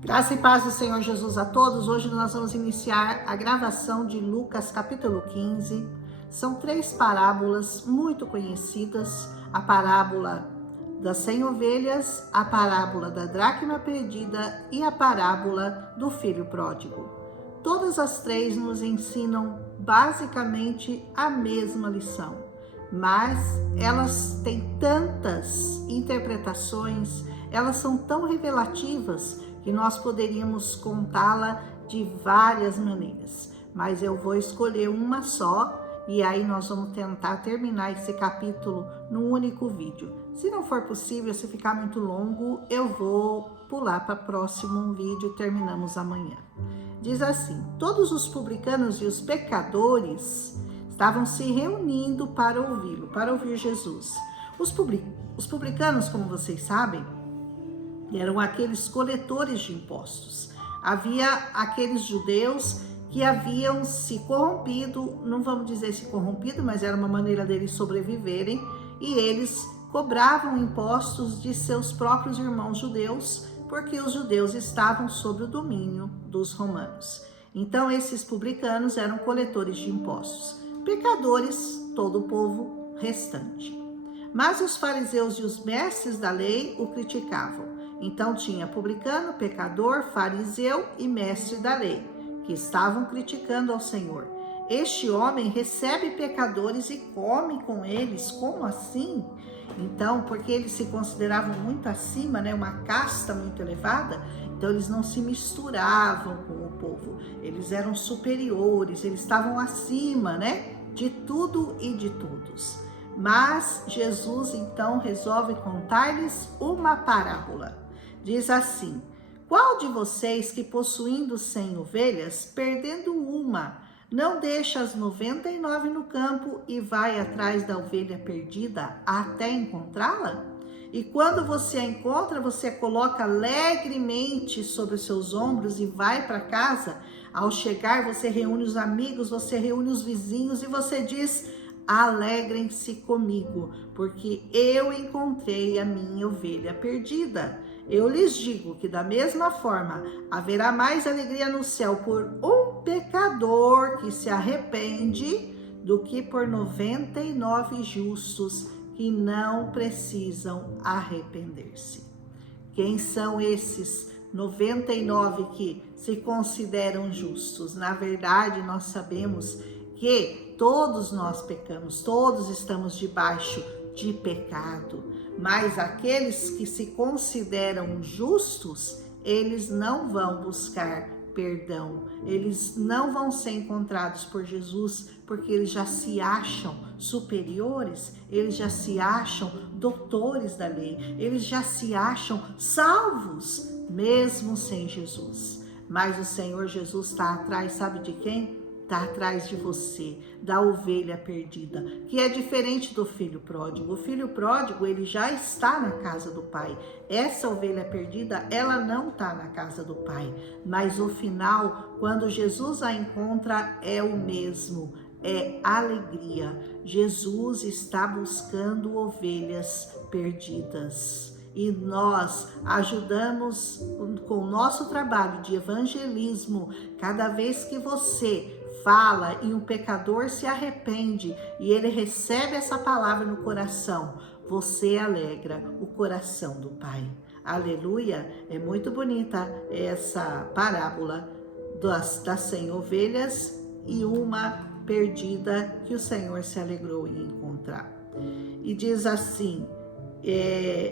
Graça e paz do Senhor Jesus a todos. Hoje nós vamos iniciar a gravação de Lucas capítulo 15. São 3 parábolas muito conhecidas: a parábola das 100 ovelhas, a parábola da dracma perdida e a parábola do filho pródigo. Todas as 3 nos ensinam basicamente a mesma lição, mas elas têm tantas interpretações, elas são tão revelativas que nós poderíamos contá-la de várias maneiras, mas eu vou escolher uma só e aí nós vamos tentar terminar esse capítulo num único vídeo. Se não for possível, se ficar muito longo, eu vou pular para o próximo vídeo, terminamos amanhã. Diz assim: todos os publicanos e os pecadores estavam se reunindo para ouvi-lo, para ouvir Jesus. Os publicanos, como vocês sabem, eram aqueles coletores de impostos. Havia aqueles judeus que haviam se corrompido, não vamos dizer se corrompido, mas era uma maneira deles sobreviverem, e eles cobravam impostos de seus próprios irmãos judeus, porque os judeus estavam sob o domínio dos romanos. Então esses publicanos eram coletores de impostos, pecadores, todo o povo restante. Mas os fariseus e os mestres da lei o criticavam. Então tinha publicano, pecador, fariseu e mestre da lei, que estavam criticando ao Senhor. Este homem recebe pecadores e come com eles, como assim? Então, porque eles se consideravam muito acima, né, uma casta muito elevada, então eles não se misturavam com o povo, eles eram superiores, eles estavam acima, né, de tudo e de todos. Mas Jesus então resolve contar-lhes uma parábola. Diz assim: qual de vocês que possuindo 100 ovelhas, perdendo uma, não deixa as 99 no campo e vai atrás da ovelha perdida até encontrá-la? E quando você a encontra, você a coloca alegremente sobre os seus ombros e vai para casa. Ao chegar, você reúne os amigos, você reúne os vizinhos e você diz: alegrem-se comigo, porque eu encontrei a minha ovelha perdida. Eu lhes digo que da mesma forma haverá mais alegria no céu por um pecador que se arrepende do que por 99 justos que não precisam arrepender-se. Quem são esses 99 que se consideram justos? Na verdade, nós sabemos que todos nós pecamos, todos estamos debaixo de pecado, mas aqueles que se consideram justos, eles não vão buscar perdão, eles não vão ser encontrados por Jesus, porque eles já se acham superiores, eles já se acham doutores da lei, eles já se acham salvos, mesmo sem Jesus. Mas o Senhor Jesus está atrás, sabe de quem? Está atrás de você, da ovelha perdida, que é diferente do filho pródigo. O filho pródigo, ele já está na casa do pai. Essa ovelha perdida, ela não está na casa do pai. Mas o final, quando Jesus a encontra, é o mesmo, é alegria. Jesus está buscando ovelhas perdidas. E nós ajudamos com o nosso trabalho de evangelismo. Cada vez que você fala e um pecador se arrepende e ele recebe essa palavra no coração, você alegra o coração do Pai. Aleluia! É muito bonita essa parábola das 100 ovelhas e uma perdida que o Senhor se alegrou em encontrar. E diz assim: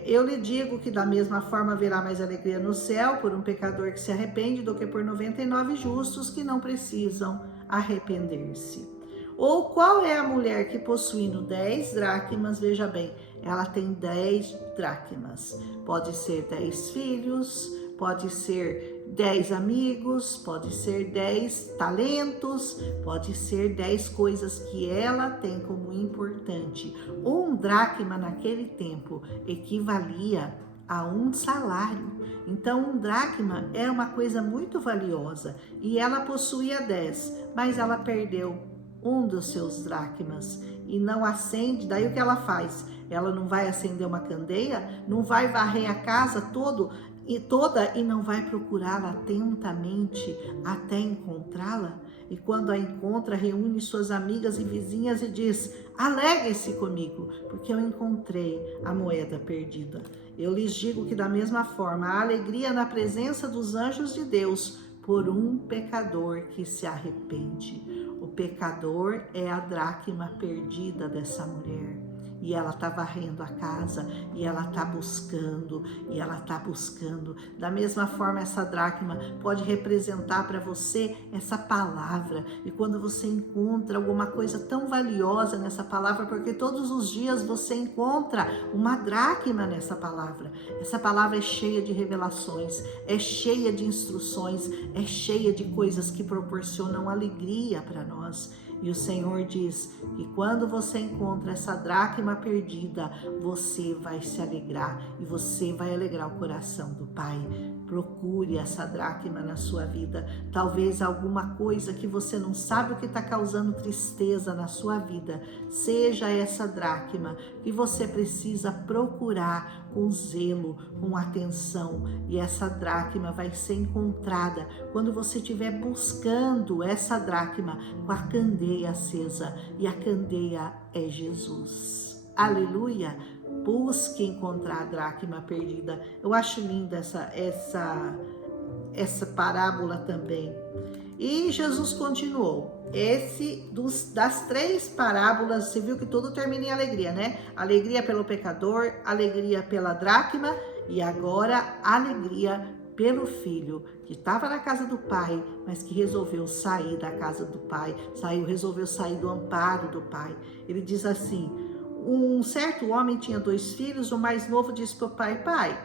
eu lhe digo que da mesma forma haverá mais alegria no céu por um pecador que se arrepende do que por 99 justos que não precisam arrepender-se. Ou qual é a mulher que possuindo 10 dracmas, veja bem, ela tem 10 dracmas, pode ser 10 filhos, pode ser 10 amigos, pode ser 10 talentos, pode ser 10 coisas que ela tem como importante. Um dracma naquele tempo equivalia a um salário. Então um dracma era uma coisa muito valiosa e ela possuía 10, mas ela perdeu um dos seus dracmas e não acende. Daí o que ela faz? Ela não vai acender uma candeia, não vai varrer a casa todo e não vai procurá-la atentamente até encontrá-la? E quando a encontra, reúne suas amigas e vizinhas e diz: alegrem-se comigo, porque eu encontrei a moeda perdida. Eu lhes digo que da mesma forma, há alegria na presença dos anjos de Deus por um pecador que se arrepende. O pecador é a dracma perdida dessa mulher. E ela está varrendo a casa, e ela está buscando, e ela está buscando. Da mesma forma, essa dracma pode representar para você essa palavra. E quando você encontra alguma coisa tão valiosa nessa palavra, porque todos os dias você encontra uma dracma nessa palavra. Essa palavra é cheia de revelações, é cheia de instruções, é cheia de coisas que proporcionam alegria para nós. E o Senhor diz que quando você encontra essa dracma perdida, você vai se alegrar e você vai alegrar o coração do Pai. Procure essa dracma na sua vida. Talvez alguma coisa que você não sabe o que está causando tristeza na sua vida, seja essa dracma que você precisa procurar com zelo, com atenção. E essa dracma vai ser encontrada quando você estiver buscando essa dracma com a candeia acesa. E a candeia é Jesus. Aleluia! Busque encontrar a dracma perdida. Eu acho linda essa parábola também. E Jesus continuou. Das 3 parábolas, você viu que tudo termina em alegria, né? Alegria pelo pecador, alegria pela dracma e agora alegria pelo filho que estava na casa do pai, mas que resolveu sair da casa do pai, resolveu sair do amparo do pai. Ele diz assim: um certo homem tinha 2 filhos, o mais novo disse para o pai: pai,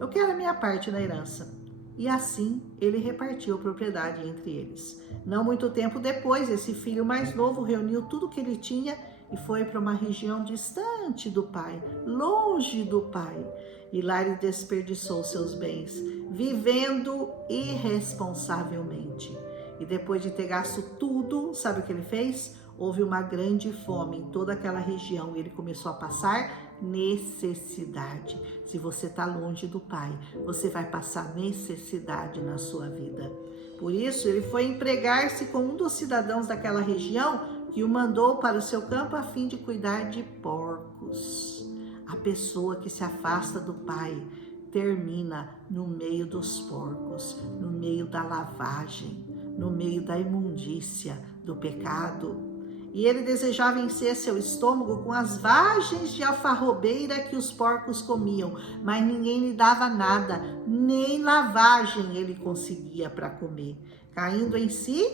eu quero a minha parte na herança. E assim ele repartiu a propriedade entre eles. Não muito tempo depois, esse filho mais novo reuniu tudo que ele tinha e foi para uma região distante do pai, longe do pai. E lá ele desperdiçou seus bens, vivendo irresponsavelmente. E depois de ter gasto tudo, sabe o que ele fez? Houve uma grande fome em toda aquela região e ele começou a passar necessidade. Se você está longe do Pai, você vai passar necessidade na sua vida. Por isso, ele foi empregar-se com um dos cidadãos daquela região que o mandou para o seu campo a fim de cuidar de porcos. A pessoa que se afasta do Pai termina no meio dos porcos, no meio da lavagem, no meio da imundícia, do pecado. E ele desejava encher seu estômago com as vagens de alfarrobeira que os porcos comiam, mas ninguém lhe dava nada, nem lavagem ele conseguia para comer. Caindo em si,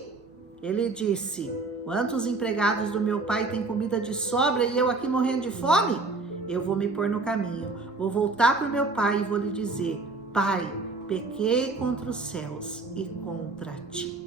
ele disse: quantos empregados do meu pai têm comida de sobra e eu aqui morrendo de fome? Eu vou me pôr no caminho, vou voltar para o meu pai e vou lhe dizer: pai, pequei contra os céus e contra ti.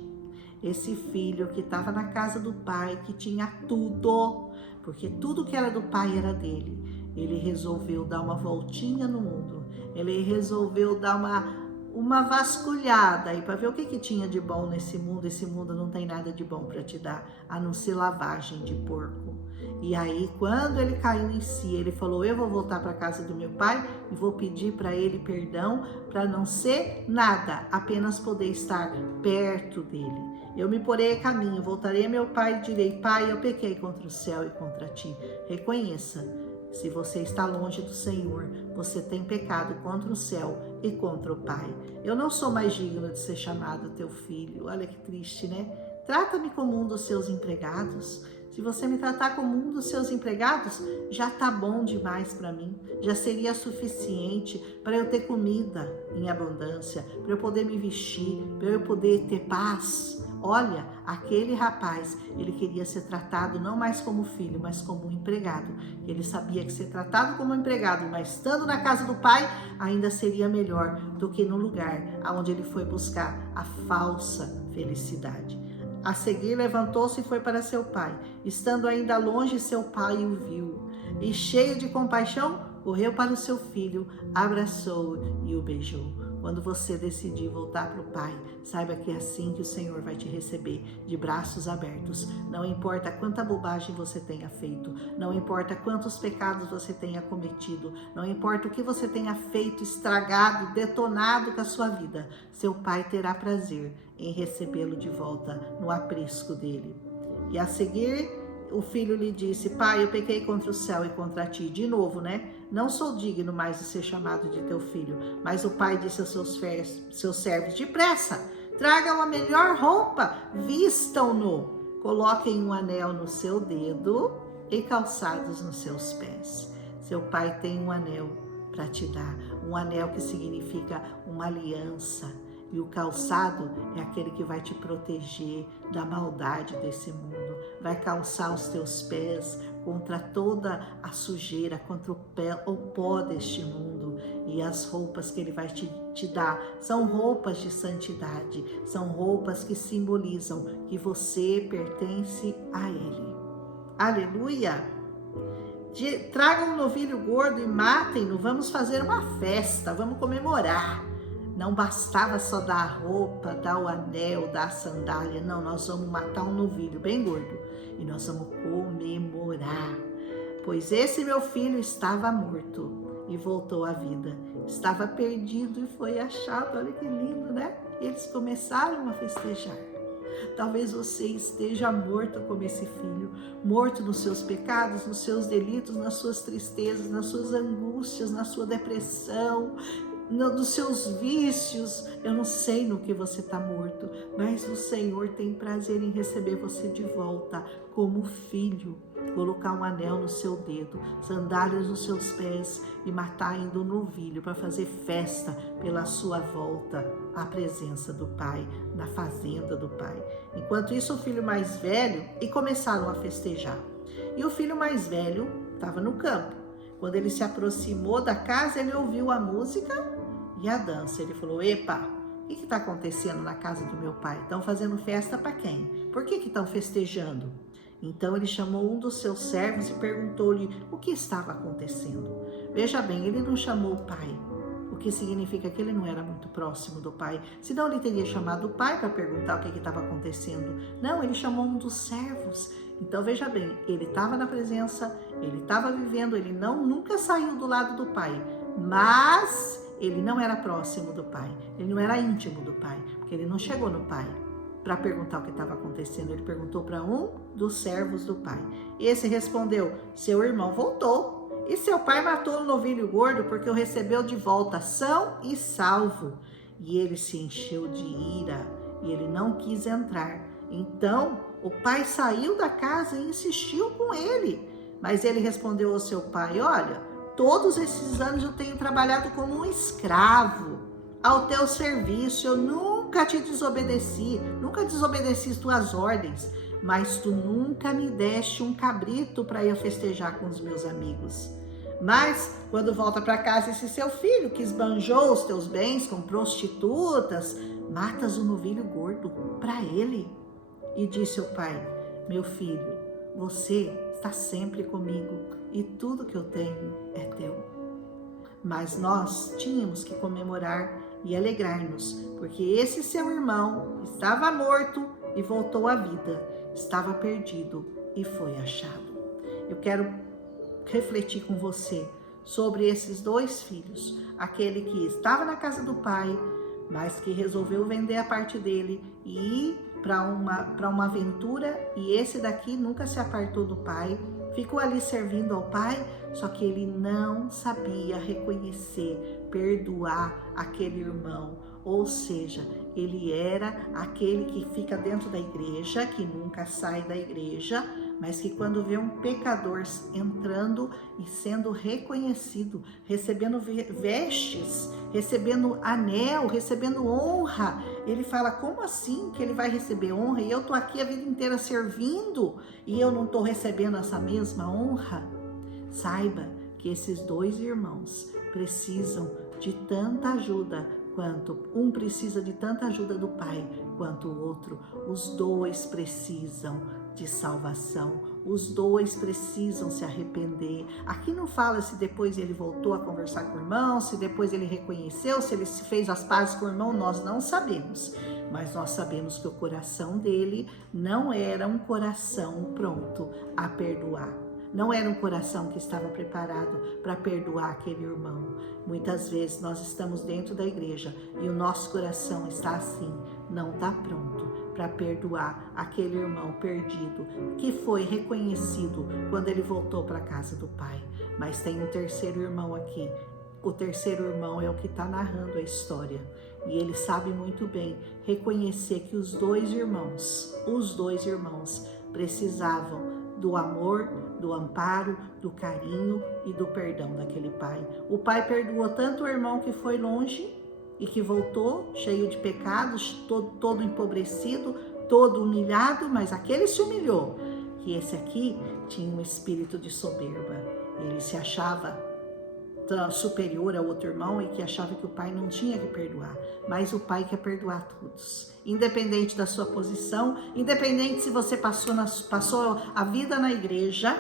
Esse filho que estava na casa do pai, que tinha tudo, porque tudo que era do pai era dele, ele resolveu dar uma voltinha no mundo, ele resolveu dar uma vasculhada aí para ver o que tinha de bom nesse mundo. Esse mundo não tem nada de bom para te dar, a não ser lavagem de porco. E aí, quando ele caiu em si, ele falou: eu vou voltar para a casa do meu pai e vou pedir para ele perdão, para não ser nada, apenas poder estar perto dele. Eu me porei a caminho, voltarei a meu pai e direi: pai, eu pequei contra o céu e contra ti. Reconheça, se você está longe do Senhor, você tem pecado contra o céu e contra o Pai. Eu não sou mais digno de ser chamado teu filho. Olha que triste, né? Trata-me como um dos seus empregados. Se você me tratar como um dos seus empregados, já tá bom demais para mim. Já seria suficiente para eu ter comida em abundância, para eu poder me vestir, para eu poder ter paz. Olha, aquele rapaz, ele queria ser tratado não mais como filho, mas como um empregado. Ele sabia que ser tratado como empregado, mas estando na casa do pai, ainda seria melhor do que no lugar onde ele foi buscar a falsa felicidade. A seguir, levantou-se e foi para seu pai. Estando ainda longe, seu pai o viu. E cheio de compaixão, correu para o seu filho, abraçou-o e o beijou. Quando você decidir voltar para o Pai, saiba que é assim que o Senhor vai te receber, de braços abertos. Não importa quanta bobagem você tenha feito, não importa quantos pecados você tenha cometido, não importa o que você tenha feito, estragado, detonado com a sua vida, seu Pai terá prazer em recebê-lo de volta no aprisco dele. E a seguir, o filho lhe disse: pai, eu pequei contra o céu e contra ti. De novo, né? Não sou digno mais de ser chamado de teu filho. Mas o pai disse aos seus servos: depressa, tragam a melhor roupa, vistam-no, coloquem um anel no seu dedo e calçados nos seus pés. Seu pai tem um anel para te dar, um anel que significa uma aliança. E o calçado é aquele que vai te proteger da maldade desse mundo. Vai calçar os teus pés contra toda a sujeira, contra o pó deste mundo. E as roupas que ele vai te dar são roupas de santidade. São roupas que simbolizam que você pertence a ele. Aleluia! Tragam um novilho gordo e matem-no. Vamos fazer uma festa, vamos comemorar. Não bastava só dar a roupa, dar o anel, dar a sandália. Não, nós vamos matar um novilho bem gordo e nós vamos comemorar. Pois esse meu filho estava morto e voltou à vida. Estava perdido e foi achado. Olha que lindo, né? E eles começaram a festejar. Talvez você esteja morto como esse filho, morto nos seus pecados, nos seus delitos, nas suas tristezas, nas suas angústias, na sua depressão, nos seus vícios. Eu não sei no que você está morto, mas o Senhor tem prazer em receber você de volta como filho, colocar um anel no seu dedo, sandálias nos seus pés e matar ainda um novilho para fazer festa pela sua volta à presença do Pai, na fazenda do Pai. Enquanto isso, o filho mais velho, e começaram a festejar. E o filho mais velho estava no campo. Quando ele se aproximou da casa, ele ouviu a música e a dança. Ele falou: epa, o que está acontecendo na casa do meu pai? Estão fazendo festa para quem? Por que estão festejando? Então ele chamou um dos seus servos e perguntou-lhe o que estava acontecendo. Veja bem, ele não chamou o pai, o que significa que ele não era muito próximo do pai. Senão ele teria chamado o pai para perguntar o que estava acontecendo. Não, ele chamou um dos servos. Então veja bem, ele estava na presença, ele estava vivendo, ele nunca saiu do lado do pai, mas ele não era próximo do pai, ele não era íntimo do pai, porque ele não chegou no pai para perguntar o que estava acontecendo. Ele perguntou para um dos servos do pai. Esse respondeu: seu irmão voltou e seu pai matou o novilho gordo porque o recebeu de volta são e salvo. E ele se encheu de ira e ele não quis entrar. Então o pai saiu da casa e insistiu com ele. Mas ele respondeu ao seu pai: olha, todos esses anos eu tenho trabalhado como um escravo ao teu serviço. Eu nunca te desobedeci, nunca desobedeci as tuas ordens, mas tu nunca me deste um cabrito para eu festejar com os meus amigos. Mas quando volta para casa esse seu filho que esbanjou os teus bens com prostitutas, matas o novilho gordo para ele. E disse o pai: meu filho, você está sempre comigo e tudo que eu tenho é teu. Mas nós tínhamos que comemorar e alegrar-nos, porque esse seu irmão estava morto e voltou à vida, estava perdido e foi achado. Eu quero refletir com você sobre esses dois filhos, aquele que estava na casa do pai, mas que resolveu vender a parte dele e ir para uma aventura, e esse daqui nunca se apartou do pai, ficou ali servindo ao pai, só que ele não sabia reconhecer, perdoar aquele irmão. Ou seja, ele era aquele que fica dentro da igreja, que nunca sai da igreja, mas que quando vê um pecador entrando e sendo reconhecido, recebendo vestes, recebendo anel, recebendo honra, ele fala: como assim que ele vai receber honra? E eu tô aqui a vida inteira servindo e eu não tô recebendo essa mesma honra? Saiba que esses dois irmãos precisam de tanta ajuda porquanto um precisa de tanta ajuda do Pai quanto o outro. Os dois precisam de salvação, os dois precisam se arrepender. Aqui não fala se depois ele voltou a conversar com o irmão, se depois ele reconheceu, se ele se fez as pazes com o irmão, nós não sabemos. Mas nós sabemos que o coração dele não era um coração pronto a perdoar. Não era um coração que estava preparado para perdoar aquele irmão. Muitas vezes nós estamos dentro da igreja e o nosso coração está assim, não está pronto para perdoar aquele irmão perdido que foi reconhecido quando ele voltou para a casa do Pai. Mas tem um terceiro irmão aqui. O terceiro irmão é o que está narrando a história. E ele sabe muito bem reconhecer que os dois irmãos precisavam do amor, do amparo, do carinho e do perdão daquele pai. O pai perdoou tanto o irmão que foi longe e que voltou cheio de pecados, todo empobrecido, todo humilhado, mas aquele se humilhou. Que esse aqui tinha um espírito de soberba. Ele se achava superior ao outro irmão e que achava que o pai não tinha que perdoar, mas o pai quer perdoar todos, independente da sua posição, independente se você passou a vida na igreja.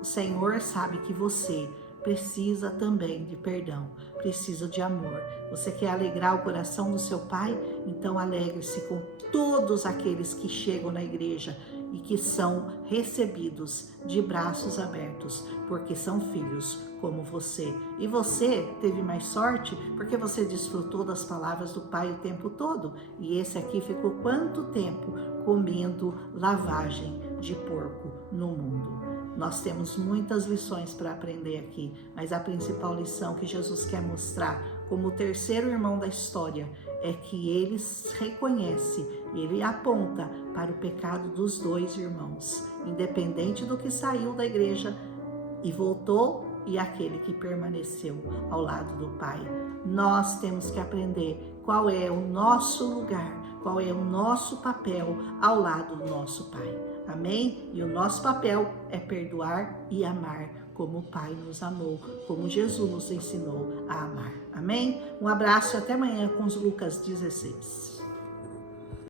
O Senhor sabe que você precisa também de perdão, precisa de amor. Você quer alegrar o coração do seu pai? Então alegre-se com todos aqueles que chegam na igreja e que são recebidos de braços abertos, porque são filhos como você. E você teve mais sorte porque você desfrutou das palavras do Pai o tempo todo. E esse aqui ficou quanto tempo comendo lavagem de porco no mundo? Nós temos muitas lições para aprender aqui, mas a principal lição que Jesus quer mostrar como o terceiro irmão da história é que ele reconhece, ele aponta para o pecado dos dois irmãos, independente do que saiu da igreja e voltou e aquele que permaneceu ao lado do Pai. Nós temos que aprender qual é o nosso lugar, qual é o nosso papel ao lado do nosso Pai. Amém? E o nosso papel é perdoar e amar como o Pai nos amou, como Jesus nos ensinou a amar. Amém? Um abraço e até amanhã com os Lucas 16.